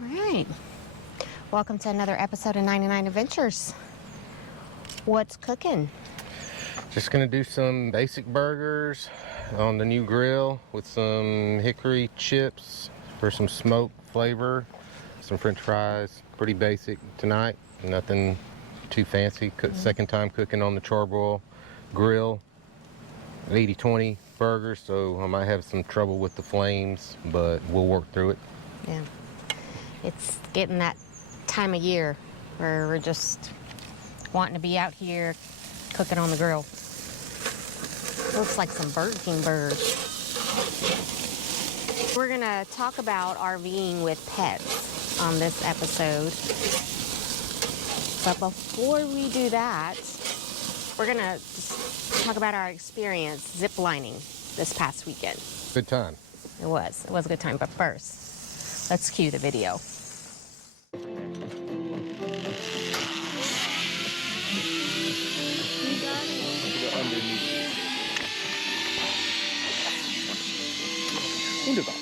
All right. Welcome to another episode of 99 Adventures. What's cooking? Just gonna do some basic burgers on the new grill with some hickory chips for some smoke flavor, some french fries. Pretty basic tonight, nothing too fancy. Second time cooking on the charbroil grill, 80-20 burgers, so I might have some trouble with the flames, but we'll work through it. Yeah. It's getting that time of year where we're just wanting to be out here cooking on the grill. Looks like some Burger King burgers. We're gonna talk about RVing with pets on this episode. But before we do that, we're gonna just talk about our experience ziplining this past weekend. Good time. It was a good time, but first, let's cue the video. Wunderbar.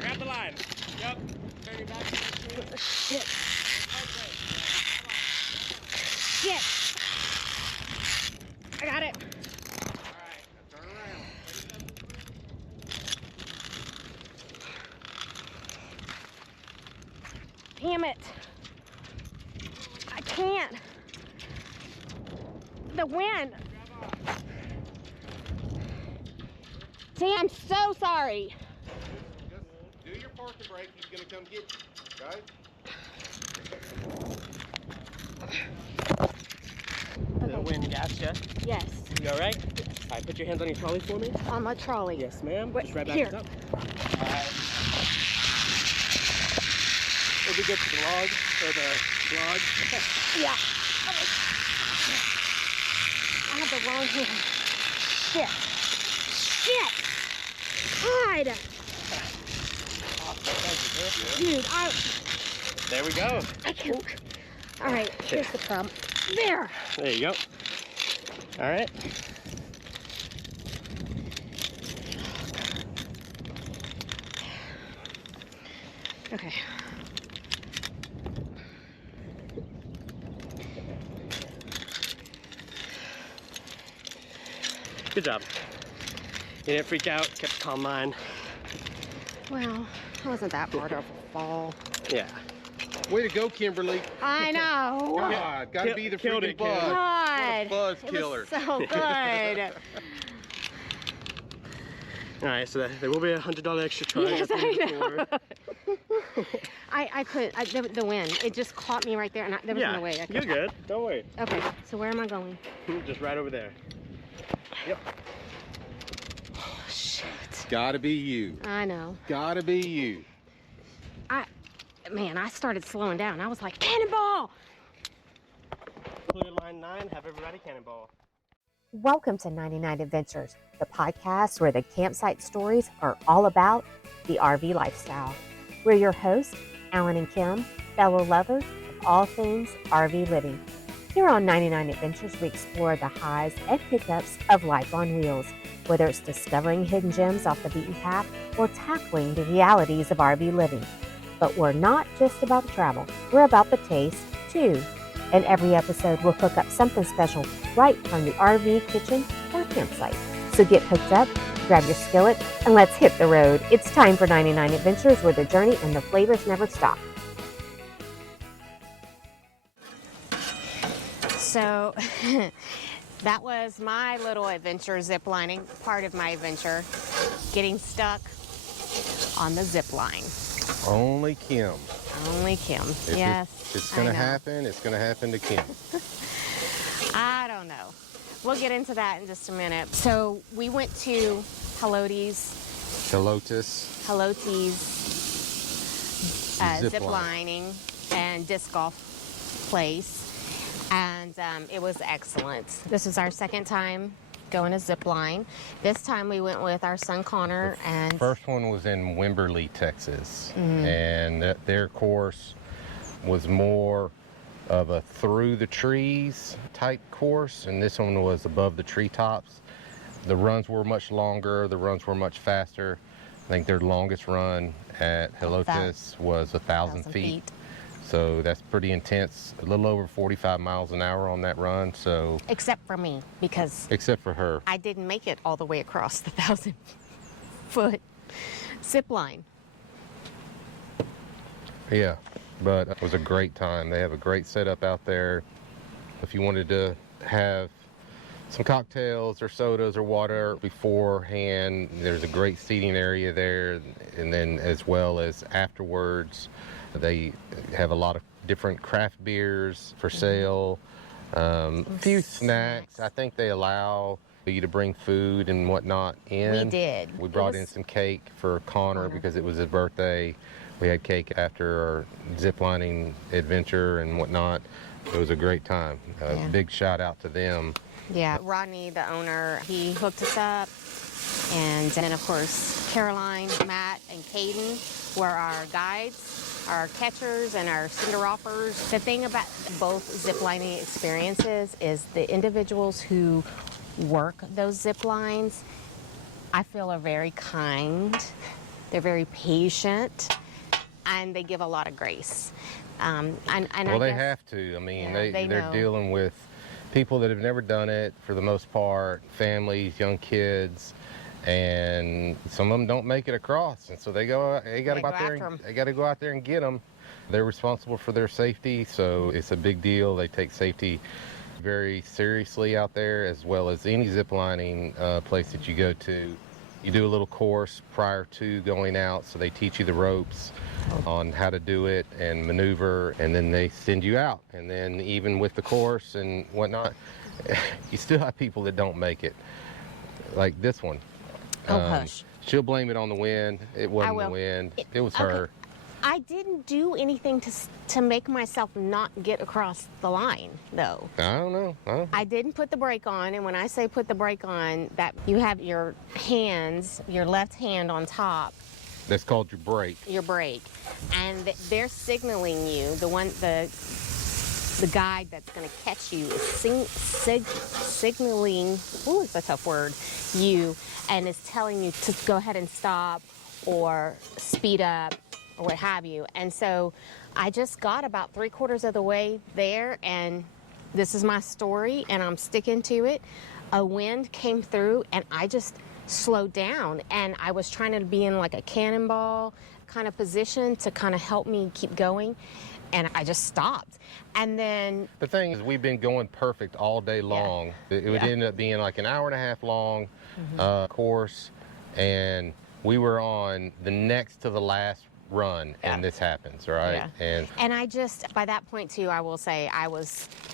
Grab the line. Yep. Turn your back. Shit. Shit. I got it. Alright, now turn around. Damn it. I can't. The wind. See, I'm so sorry. Just do your parking brake. He's gonna come get you, okay? The wind got you. Yes. You alright? Alright, put your hands on your trolley for me. On my trolley. Yes, ma'am. Wait, Just right back here. up. Alright. We'll be good for the log, or the vlog. Yeah. I have the wrong hand. Shit. Shit. God. Dude, There we go. I can't. All right, here's the problem. There. There you go. Alright. Okay. Good job. You didn't freak out, kept a calm mind. Well, it wasn't that hard of a fall. Yeah. Way to go, Kimberly. I know. God, gotta be the Killed freaking it, buzz. kid. God. Buzz It killer. was so good. Alright, so there will be $100 extra charge. Yes, at the end I of the know. tour. I couldn't. The wind. It just caught me right there, and there was Yeah, no way I could. you're good. Don't worry. Okay, so where am I going? Just right over there. Yep. Oh, shit. Gotta be you. I know. Gotta be you. Man, I started slowing down. I was like, cannonball! Clear line 9, have everybody cannonball. Welcome to 99 Adventures, the podcast where the campsite stories are all about the RV lifestyle. We're your hosts, Alan and Kim, fellow lovers of all things RV living. Here on 99 Adventures, we explore the highs and hiccups of life on wheels, whether it's discovering hidden gems off the beaten path or tackling the realities of RV living. But we're not just about the travel, we're about the taste, too. In every episode, we'll cook up something special right from the RV kitchen or campsite. So get hooked up, grab your skillet, and let's hit the road. It's time for 99 Adventures, where the journey and the flavors never stop. So that was my little adventure ziplining, part of my adventure, getting stuck on the zip line. Only Kim. Only Kim. If Yes. it's gonna I know. happen, it's gonna happen to Kim. I don't know. We'll get into that in just a minute. So we went to Helotes, ziplining and disc golf place, and it was excellent. This is our second time going to zipline. This time we went with our son Connor, and first one was in Wimberley, Texas, and their course was more of a through the trees type course, and this one was above the treetops. The runs were much longer, the runs were much faster. I think their longest run at Helotes was 1,000 feet. So that's pretty intense, a little over 45 miles an hour on that run. So except for me, because except for her, I didn't make it all the way across the 1,000-foot zip line. Yeah, but it was a great time. They have a great setup out there. If you wanted to have some cocktails or sodas or water beforehand, there's a great seating area there, and then as well as afterwards, they have a lot of different craft beers for sale, a few snacks. I think they allow you to bring food and whatnot in. We did. We brought in some cake for Connor because it was his birthday. We had cake after our ziplining adventure and whatnot. It was a great time. Big shout out to them. Yeah, Rodney, the owner, he hooked us up. And then, of course, Caroline, Matt, and Caden were our guides, our catchers, and our cinder-offers. The thing about both ziplining experiences is the individuals who work those zip lines, I feel, are very kind. They're very patient, and they give a lot of grace. Well, they have to. I mean, yeah, they're dealing with people that have never done it for the most part, families, young kids, and some of them don't make it across, and so they got to go out there and get them. They're responsible for their safety, so it's a big deal. They take safety very seriously out there, as well as any ziplining place that you go to. You do a little course prior to going out, so they teach you the ropes on how to do it and maneuver, and then they send you out. And then even with the course and whatnot, you still have people that don't make it, like this one. Hush. She'll blame it on the wind. It wasn't the wind. It was her. I didn't do anything to make myself not get across the line, though. I don't know. I didn't put the brake on, and when I say put the brake on, that you have your hands, your left hand on top. That's called your brake. Your brake, and they're signaling you. The guide that's going to catch you is signaling. Ooh, it's a tough word. You, and is telling you to go ahead and stop or speed up, or what have you. And so I just got about 3/4 of the way there, and this is my story, and I'm sticking to it. A wind came through, and I just slowed down, and I was trying to be in like a cannonball kind of position to kind of help me keep going, and I just stopped. And then the thing is, we've been going perfect all day long. It would end up being like an hour and a half long course, and we were on the next to the last run, and this happens, right? And I just, by that point too, I will say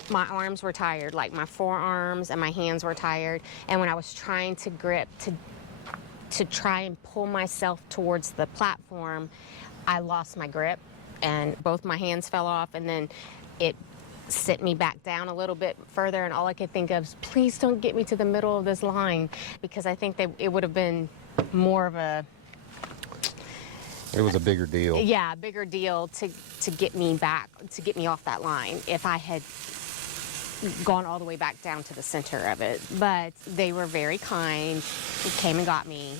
my arms were tired, like my forearms and my hands were tired, and when I was trying to grip to try and pull myself towards the platform, I lost my grip and both my hands fell off, and then it sent me back down a little bit further, and all I could think of is, please don't get me to the middle of this line, because I think it would have been more of a It was a bigger deal. Yeah, a bigger deal to get me back, to get me off that line if I had gone all the way back down to the center of it. But they were very kind. He came and got me.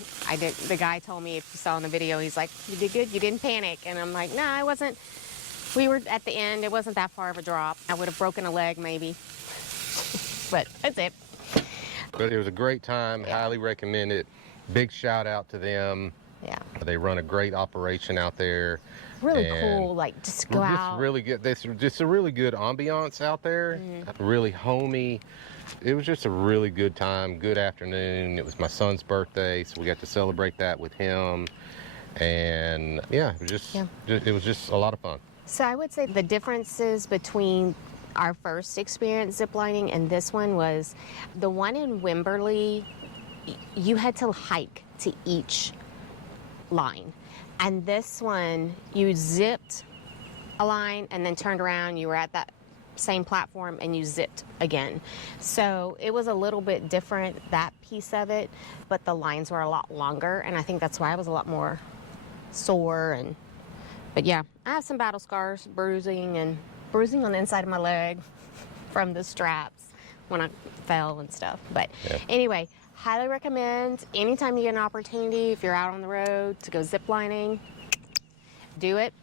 The guy told me, if you saw in the video, he's like, you did good, you didn't panic. And I'm like, no, I wasn't. We were at the end. It wasn't that far of a drop. I would have broken a leg maybe. But that's it. But it was a great time. Yeah. Highly recommend it. Big shout out to them. Yeah. They run a great operation out there. Really cool, like just go out. Just really good. There's just a really good ambiance out there. Mm-hmm. Really homey. It was just a really good time, good afternoon. It was my son's birthday, so we got to celebrate that with him. And yeah, it was just a lot of fun. So I would say the differences between our first experience ziplining, and this one was the one in Wimberley. You had to hike to each line, and this one you zipped a line and then turned around. You were at that same platform and you zipped again. So it was a little bit different, that piece of it, but the lines were a lot longer, and I think that's why I was a lot more sore. But yeah, I have some battle scars, bruising on the inside of my leg from the straps when I fell and stuff. But anyway, highly recommend anytime you get an opportunity, if you're out on the road to go ziplining, do it.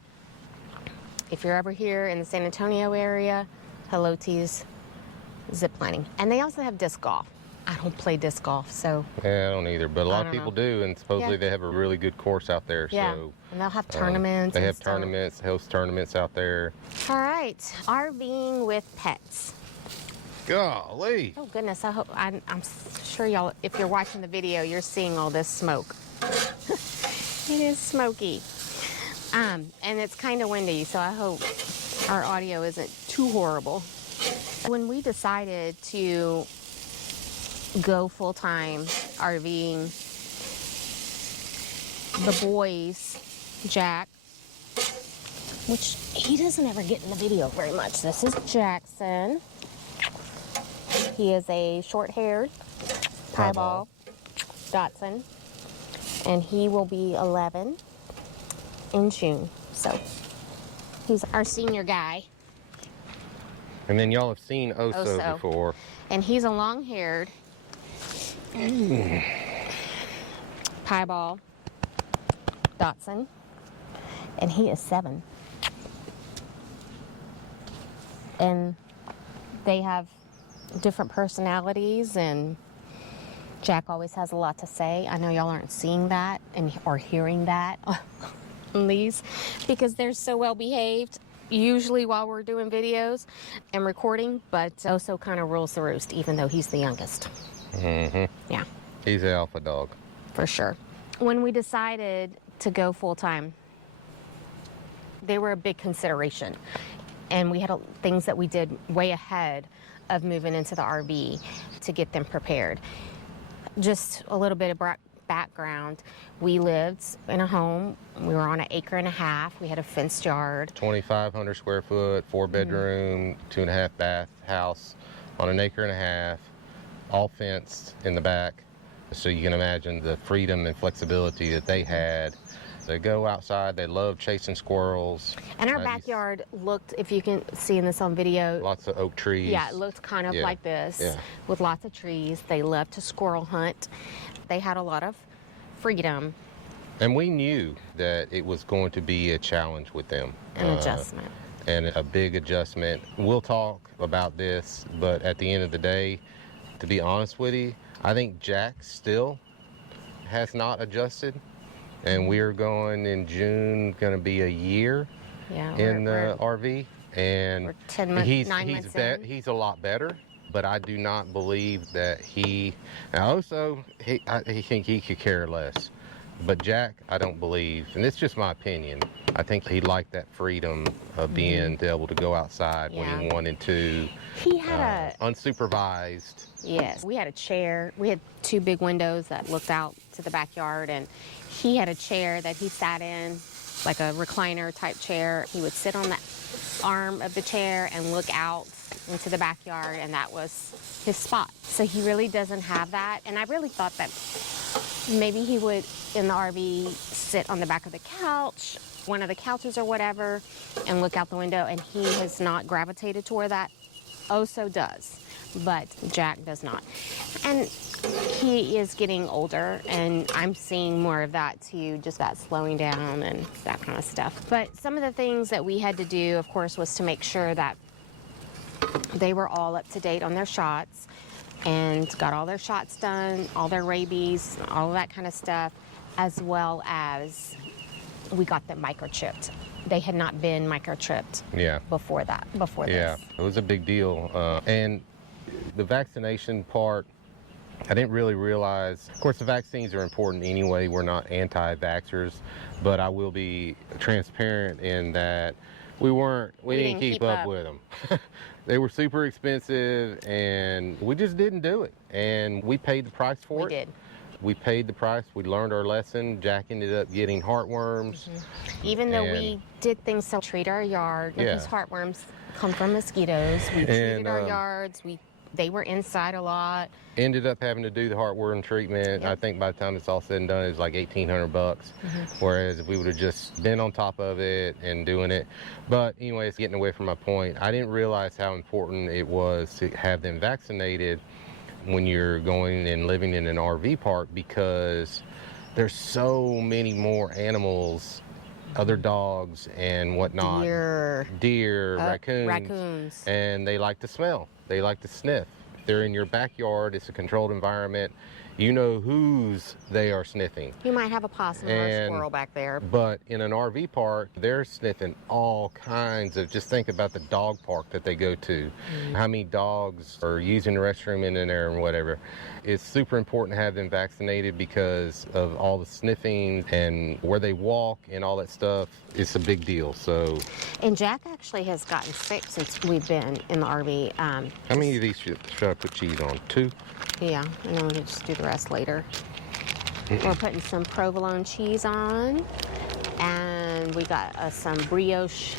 If you're ever here in the San Antonio area, Helotes ziplining. And they also have disc golf. I don't play disc golf, so. Yeah, I don't either, but a lot of people do, and supposedly they have a really good course out there. Yeah, so, and they'll have tournaments. They have tournaments, host tournaments out there. All right, RVing with pets. Golly. Oh goodness, I'm sure y'all, if you're watching the video, you're seeing all this smoke. It is smoky. And it's kind of windy, so I hope our audio isn't too horrible. When we decided to go full-time RVing, the boys, Jack, which he doesn't ever get in the video very much. This is Jackson. He is a short-haired piebald Dachshund, and he will be 11 in June. So he's our senior guy. And then y'all have seen Oso before. And he's a long-haired piebald Dachshund, and he is 7. And they have different personalities, and Jack always has a lot to say. I know y'all aren't seeing that or hearing that on these because they're so well behaved usually while we're doing videos and recording, but Oso kind of rules the roost even though he's the youngest. Yeah, he's an alpha dog for sure. When we decided to go full-time, they were a big consideration, and we had things that we did way ahead of moving into the RV to get them prepared. Just a little bit of background. We lived in a home. We were on an 1.5 acres. We had a fenced yard. 2,500 square foot, 4-bedroom, 2.5 bath house on an 1.5 acres, all fenced in the back. So you can imagine the freedom and flexibility that they had. They go outside. They love chasing squirrels. And our backyard looked, if you can see in this on video, lots of oak trees. Yeah, it looked kind of like this with lots of trees. They love to squirrel hunt. They had a lot of freedom. And we knew that it was going to be a challenge with them. An adjustment. And a big adjustment. We'll talk about this, but at the end of the day, to be honest with you, I think Jack still has not adjusted. And we're going in June, going to be a year in the RV. And we're 10 months, 9 months in. He's a lot better, but I do not believe that he... Also, I think he could care less. But Jack, I don't believe, and it's just my opinion, I think he liked that freedom of being able to go outside when he wanted to. He had unsupervised. Yes, we had a chair. We had 2 big windows that looked out to the backyard, and he had a chair that he sat in, like a recliner type chair. He would sit on the arm of the chair and look out into the backyard, and that was his spot. So he really doesn't have that, and I really thought that maybe he would, in the RV, sit on the back of the couch, one of the couches or whatever, and look out the window, and he has not gravitated toward that. Oso does, but Jack does not. And he is getting older, and I'm seeing more of that too, just that slowing down and that kind of stuff. But some of the things that we had to do, of course, was to make sure that they were all up to date on their shots and got all their shots done, all their rabies, all of that kind of stuff, as well as we got them microchipped. They had not been microchipped before this. Yeah, it was a big deal. And the vaccination part, I didn't really realize. Of course, the vaccines are important anyway. We're not anti-vaxxers, but I will be transparent in that We didn't didn't keep keep up up. with them. They were super expensive, and we just didn't do it. And we paid the price for We it. did. We paid the price. We learned our lesson. Jack ended up getting heartworms. Even though And- we did things to treat our yard, Yeah. because heartworms come from mosquitoes. We treated And, our yards. They were inside a lot. Ended up having to do the heartworm treatment. Yep. I think by the time it's all said and done, it's like $1,800. Whereas if we would have just been on top of it and doing it. But anyways, getting away from my point, I didn't realize how important it was to have them vaccinated when you're going and living in an RV park, because there's so many more animals, other dogs and whatnot. Deer, raccoons. And they like to smell. They like to sniff. If they're in your backyard, it's a controlled environment. You know whose they are sniffing. You might have a possum or a And- squirrel back there. But in an RV park, they're sniffing all kinds of, just think about the dog park that they go to. How many dogs are using the restroom in there and whatever. It's super important to have them vaccinated because of all the sniffing and where they walk and all that stuff. It's a big deal. So And Jack actually has gotten sick since we've been in the RV. how many of these should I put cheese on? 2? Yeah, and then we'll just do the rest later. We're putting some provolone cheese on, and we got some brioche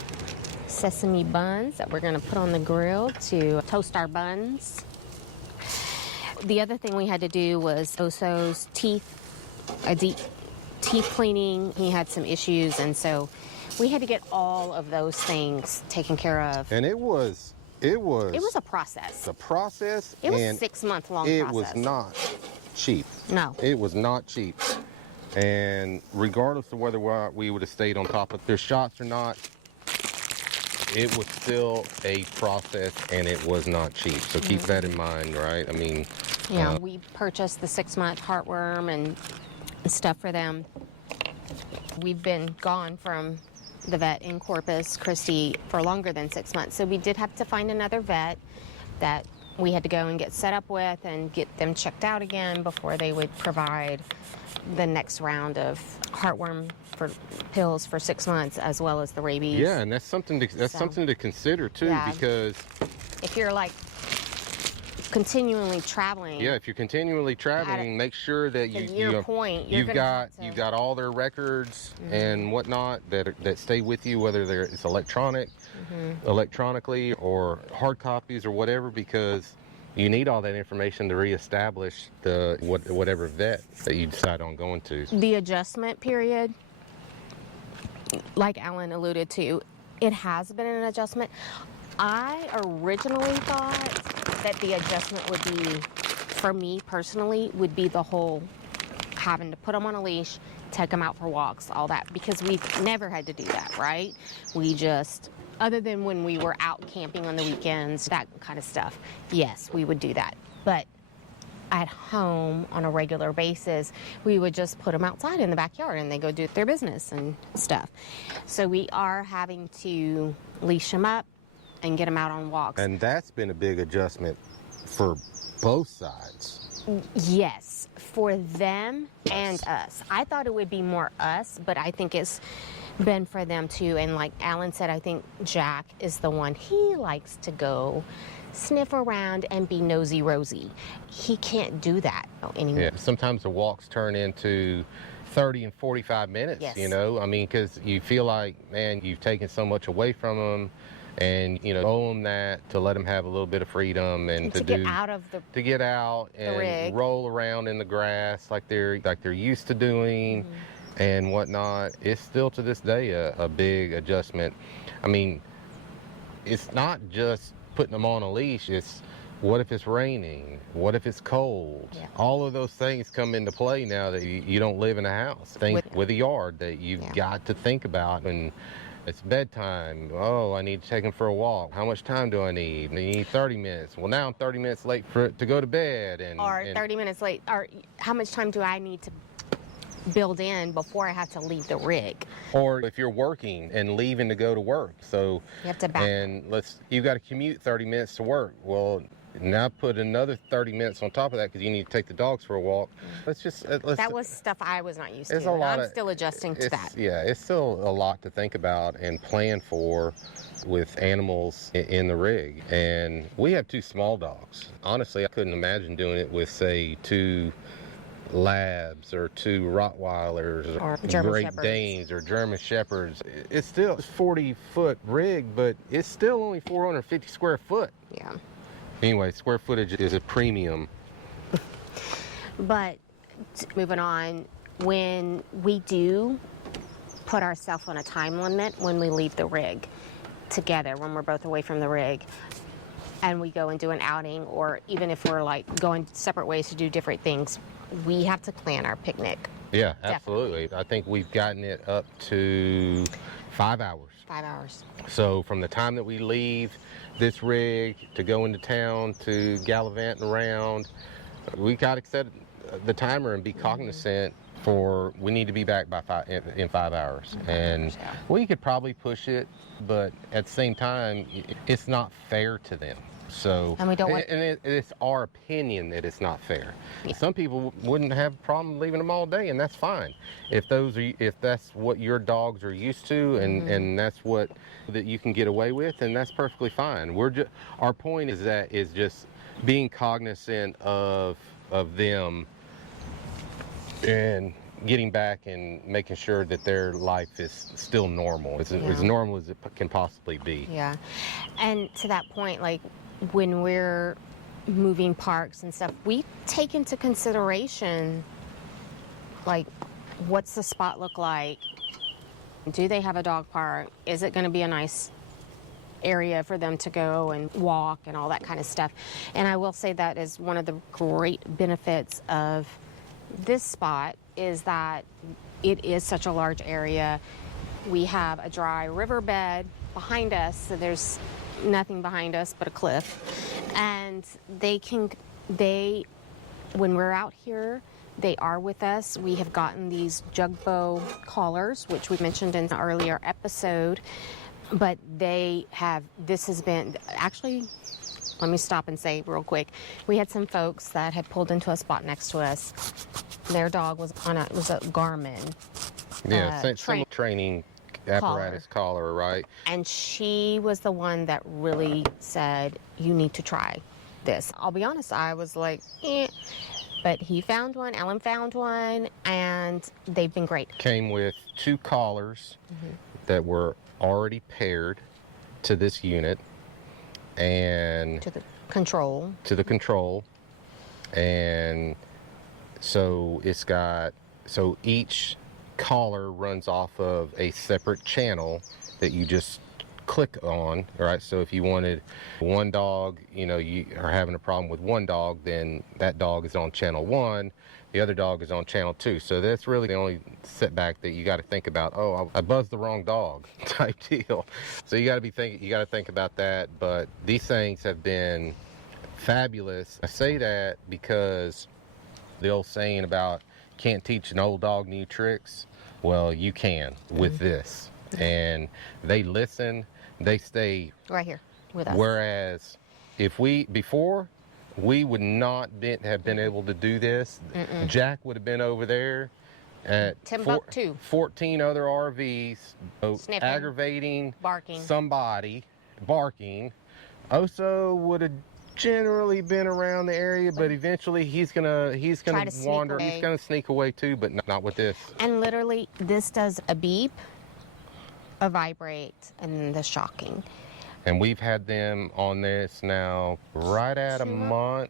sesame buns that we're gonna put on the grill to toast our buns. The other thing we had to do was Oso's teeth, a deep teeth cleaning. He had some issues, and so we had to get all of those things taken care of. And it was It was a process. a process. It was and a 6-month-long it process. was not cheap. No. It was not cheap. And regardless of whether we would have stayed on top of their shots or not, it was still a process, and it was not cheap. So keep that in mind, right? I mean, Yeah, we purchased the 6-month heartworm and stuff for them. We've been gone from the vet in Corpus Christi for longer than 6 months. So we did have to find another vet that we had to go and get set up with and get them checked out again before they would provide the next round of heartworm for pills for 6 months, as well as the rabies. yeah, and that's something So- something to consider too, Yeah. because If you're like continually traveling, yeah, if you're continually traveling, make sure that at your point, you're you've gonna got have to- you've got all their records and whatnot that stay with you, whether it's electronically or hard copies or whatever, because you need all that information to reestablish whatever vet that you decide on going to. The adjustment period, like Alan alluded to, it has been an adjustment. I originally thought that the adjustment would be, for me personally, would be the whole having to put them on a leash, take them out for walks, all that, because we've never had to do that, right? We just, other than when we were out camping on the weekends, that kind of stuff, yes, we would do that. But at home on a regular basis, we would just put them outside in the backyard and they go do their business and stuff. So we are having to leash them up and get them out on walks. And that's been a big adjustment for both sides. Yes, for them and us. I thought it would be more us, but I think it's been for them too. And like Alan said, I think Jack is the one. He likes to go sniff around and be nosy Rosie. He can't do that anymore. Yeah, sometimes the walks turn into 30 and 45 minutes, Yes. you know? I mean, because you feel like, man, you've taken so much away from them, and, you know, owe them that to let them have a little bit of freedom and to get out of the to get out and rig. roll around in the grass like they're used to doing and whatnot. It's still to this day a big adjustment. I mean, it's not just putting them on a leash. It's what if it's raining? What if it's cold? Yeah. All of those things come into play now that you don't live in a house. Things with a yard that you've got to think about. And it's bedtime. Oh, I need to take him for a walk. How much time do I need? I need 30 minutes. Well, now I'm 30 minutes late to go to bed. or 30 minutes late, or how much time do I need to build in before I have to leave the rig? Or if you're working and leaving to go to work. So You have to back. and you've got to commute 30 minutes to work. Well, now put another 30 minutes on top of that because you need to take the dogs for a walk. Let's just That was stuff I was not used to. It's a lot I'm still adjusting to that. Yeah, it's still a lot to think about and plan for with animals in the rig. And we have 2 small dogs. Honestly, I couldn't imagine doing it with, say, 2 Labs or 2 Rottweilers or German Great Shepherds. Danes or German Shepherds. It's still a 40-foot rig, but it's still only 450 square foot. Yeah. Anyway, square footage is a premium. But moving on, when we do put ourselves on a time limit when we leave the rig together, when we're both away from the rig, and we go and do an outing, or even if we're like going separate ways to do different things, we have to plan our picnic. Yeah, absolutely. I think we've gotten it up to 5 hours. 5 hours. So from the time that we leave this rig to go into town to gallivanting around, we got to set the timer and be cognizant for we need to be back by in 5 hours. And we could probably push it, but at the same time, it's not fair to them. So, and we don't want, it's our opinion that it's not fair. Yeah. Some people wouldn't have a problem leaving them all day, and that's fine. If that's what your dogs are used to, and that's what that you can get away with, and that's perfectly fine. Our point is just being cognizant of them and getting back and making sure that their life is still normal, as normal as it can possibly be. Yeah, and to that point, like, when we're moving parks and stuff, we take into consideration, like, what's the spot look like? Do they have a dog park? Is it going to be a nice area for them to go and walk and all that kind of stuff? And I will say that is one of the great benefits of this spot, is that it is such a large area. We have a dry riverbed behind us, so there's nothing behind us but a cliff, and when we're out here, they are with us. We have gotten these Jugbow collars, which we mentioned in the earlier episode, but this has been, actually, let me stop and say real quick, we had some folks that had pulled into a spot next to us. Their dog was a Garmin. Yeah, some training apparatus collar, right? And she was the one that really said, you need to try this. I'll be honest, I was like, eh. But he found one, Alan found one, and they've been great. Came with 2 collars that were already paired to this unit, and to the control. And so each collar runs off of a separate channel that you just click on, right? So if you wanted one dog, you are having a problem with one dog, then that dog is on channel 1, the other dog is on channel 2. So that's really the only setback that you got to think about. Oh, I buzzed the wrong dog type deal. So you got to think about that. But these things have been fabulous. I say that because the old saying about can't teach an old dog new tricks. Well, you can with this. And they listen, they stay right here with us. Whereas if before we would not have been able to do this, Jack would have been over there at Timbuktu. 14 other RVs, Sniffing, aggravating barking. somebody, barking. Oso would have generally been around the area, but eventually he's gonna wander. He's gonna sneak away too, but not with this. And literally, this does a beep, a vibrate, and the shocking. And we've had them on this now right at a month,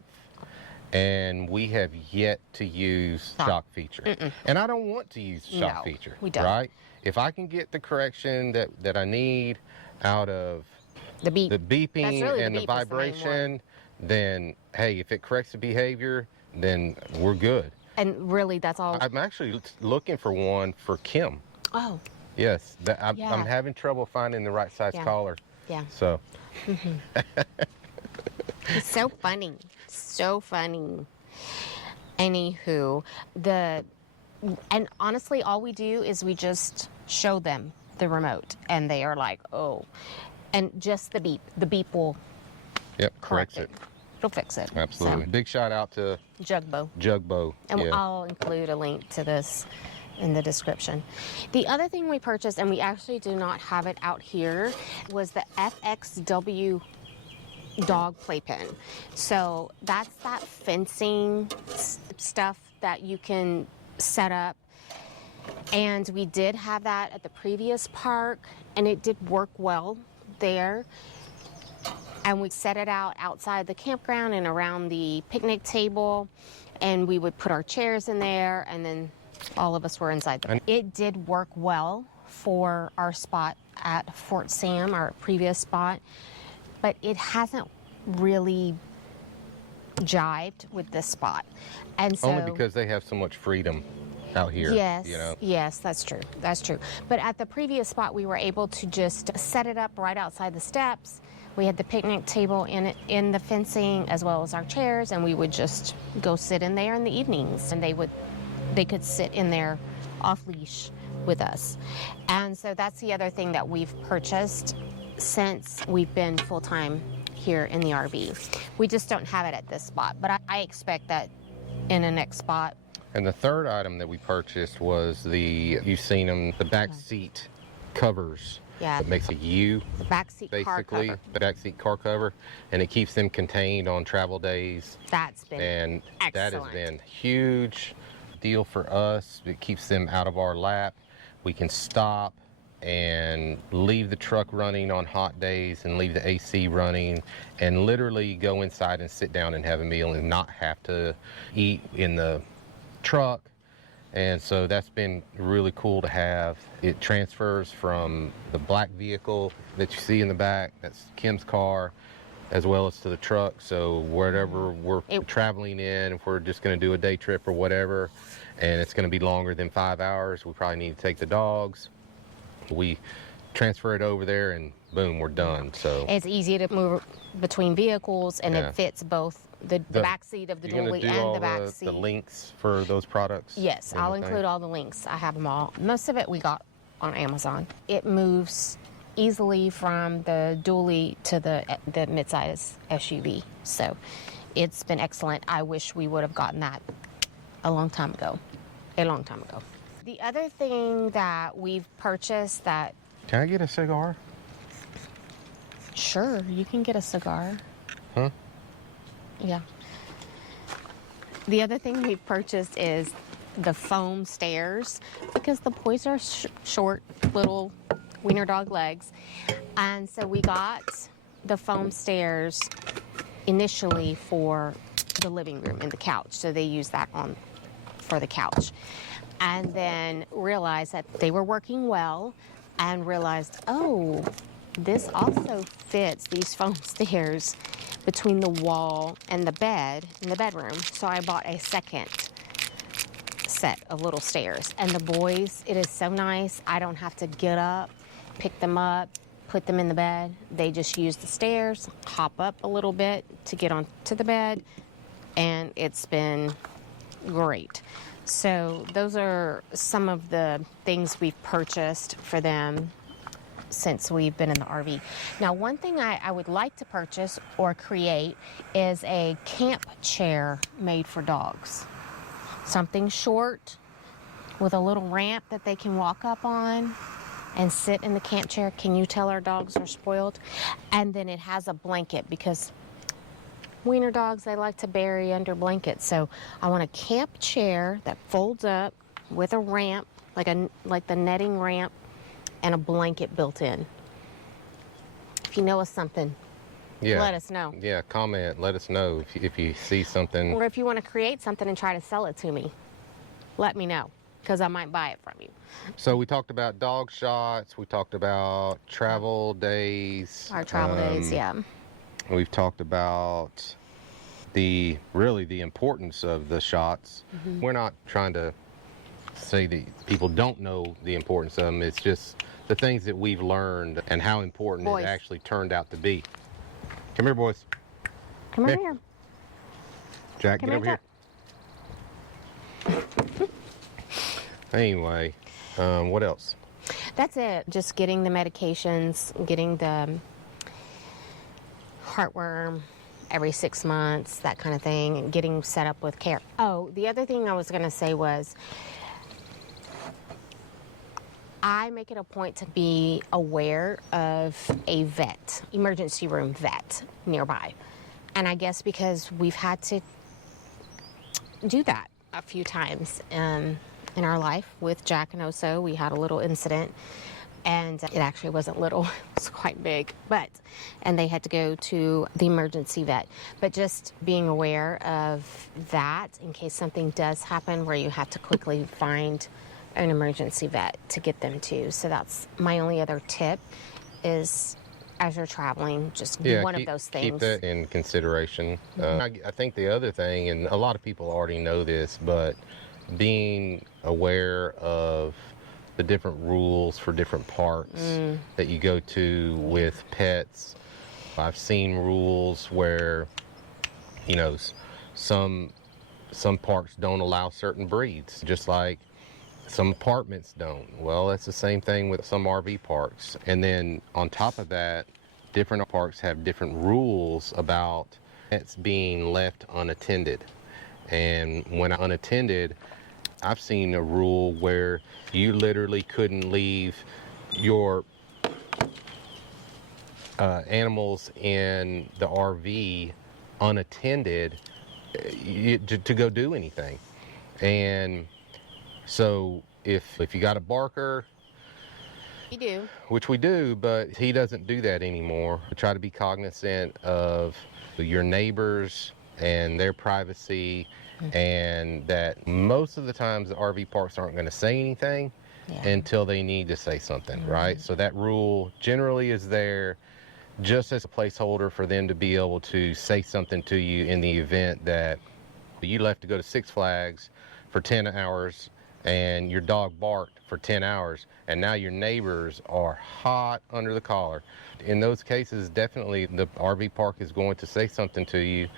and we have yet to use shock feature. And I don't want to use shock feature. We don't. Right? If I can get the correction that I need out of the beeping and the vibration, then hey, if it corrects the behavior, then we're good. And really, that's all. I'm actually looking for one for Kim. Oh. Yes, I'm having trouble finding the right size collar. Yeah. So. It's so funny. So funny. Anywho, and honestly, all we do is we just show them the remote, and they are like, oh. And just the beep will Yep, corrects it. it'll fix it. Absolutely. So, Big shout out to Jugbow. And yeah. I'll include a link to this in the description. The other thing we purchased, and we actually do not have it out here, was the FXW Dog Playpen. So that's that fencing stuff that you can set up. And we did have that at the previous park, and it did work well there. And we set it out outside the campground and around the picnic table, and we would put our chairs in there, and then all of us were inside. It did work well for our spot at Fort Sam, our previous spot, but it hasn't really jived with this spot. And so, only because they have so much freedom out here. Yes, you know? yes, that's true. That's true. But at the previous spot, we were able to just set it up right outside the steps. We had the picnic table in the fencing as well as our chairs, and we would just go sit in there in the evenings, and they could sit in there off leash with us. And so that's the other thing that we've purchased since we've been full-time here in the RV. We just don't have it at this spot, but I expect that in the next spot. And the third item that we purchased was you've seen them, the back seat covers. Yeah. It makes a U, The backseat car basically, cover. the backseat car cover, and it keeps them contained on travel days. That's been And that has excellent. been huge deal for us. It keeps them out of our lap. We can stop and leave the truck running on hot days and leave the AC running and literally go inside and sit down and have a meal and not have to eat in the truck. And so that's been really cool to have. It transfers from the black vehicle that you see in the back, that's Kim's car, as well as to the truck. So wherever we're traveling in, if we're just going to do a day trip or whatever, and it's going to be longer than 5 hours, we probably need to take the dogs. We transfer it over there and boom, we're done. So it's easy to move between vehicles, and Yeah. it fits both the back seat of the you're gonna dually do and all the back seat. the links for those products? Yes, and I'll the thing? include all the links. I have them all. Most of it we got on Amazon. It moves easily from the dually to the midsize SUV. So it's been excellent. I wish we would have gotten that a long time ago. The other thing that we've purchased that... Can I get a cigar? Sure, you can get a cigar. Huh? Yeah. The other thing we've purchased is the foam stairs, because the boys are short, little wiener dog legs. And so we got the foam stairs initially for the living room and the couch. So they use that for the couch. And then realized that they were working well, and realized, oh, this also fits, these foam stairs, between the wall and the bed in the bedroom. So I bought a second set of little stairs. And the boys, it is so nice. I don't have to get up, pick them up, put them in the bed. They just use the stairs, hop up a little bit to get onto the bed, and it's been great. So those are some of the things we've purchased for them since we've been in the RV. Now, one thing I would like to purchase or create is a camp chair made for dogs. Something short with a little ramp that they can walk up on and sit in the camp chair. Can you tell our dogs are spoiled? And then it has a blanket, because wiener dogs, they like to bury under blankets. So I want a camp chair that folds up with a ramp, like the netting ramp, and a blanket built in. If you know of something, let us know. Yeah, comment. Let us know if you see something. Or if you want to create something and try to sell it to me, let me know, because I might buy it from you. So we talked about dog shots. We talked about travel days. Our travel days, yeah. We've talked about the importance of the shots. Mm-hmm. We're not trying to say that people don't know the importance of them. It's just the things that we've learned and how important Boys. it actually turned out to be. Come here, boys. Come over Here. here. Jack, Come get over here. Anyway, what else? That's it. Just getting the medications, getting the heartworm every 6 months, that kind of thing, and getting set up with care. Oh, the other thing I was going to say was I make it a point to be aware of a vet, emergency room vet nearby. And I guess because we've had to do that a few times in our life with Jack and Oso, we had a little incident. And it actually wasn't little, it was quite big, and they had to go to the emergency vet. But just being aware of that in case something does happen where you have to quickly find an emergency vet to get them to. So that's my only other tip is as you're traveling, just do one of those things. Keep that in consideration. I think the other thing, and a lot of people already know this, but being aware of the different rules for different parks that you go to with pets. I've seen rules where, you know, some parks don't allow certain breeds, just like some apartments don't. Well, that's the same thing with some RV parks. And then on top of that, different parks have different rules about pets being left unattended. And when unattended, I've seen a rule where you literally couldn't leave your animals in the RV unattended to go do anything. And so if you got a barker, We do. which we do, but he doesn't do that anymore. We try to be cognizant of your neighbors and their privacy, and that most of the times the RV parks aren't going to say anything until they need to say something, right? So that rule generally is there just as a placeholder for them to be able to say something to you in the event that you left to go to Six Flags for 10 hours and your dog barked for 10 hours and now your neighbors are hot under the collar. In those cases, definitely the RV park is going to say something to you.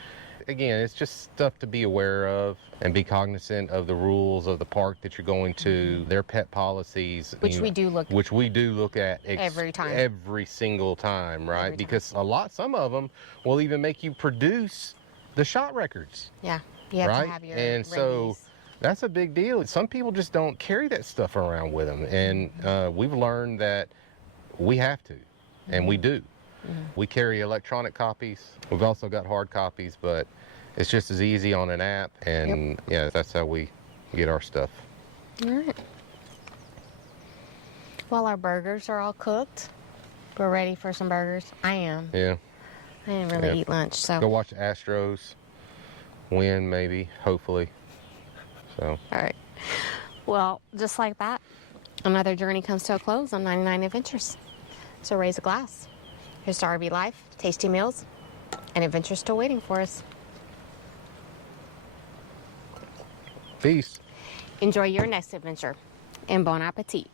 Again, it's just stuff to be aware of and be cognizant of the rules of the park that you're going to, their pet policies. Which we do look at every time. Every single time, right? Every time. Because some of them will even make you produce the shot records. Yeah, you have right? to have your And so rabies. that's a big deal. Some people just don't carry that stuff around with them. And we've learned that we have to, and we do. We carry electronic copies. We've also got hard copies, but it's just as easy on an app. And yeah, that's how we get our stuff. All right. Well, our burgers are all cooked. We're ready for some burgers. I am. Yeah. I didn't really eat lunch, so. Go watch the Astros win, maybe, hopefully. So. All right. Well, just like that, another journey comes to a close on 99 Adventures. So raise a glass. Here's to RV life, tasty meals, and adventures still waiting for us. Peace. Enjoy your next adventure, and bon appetit.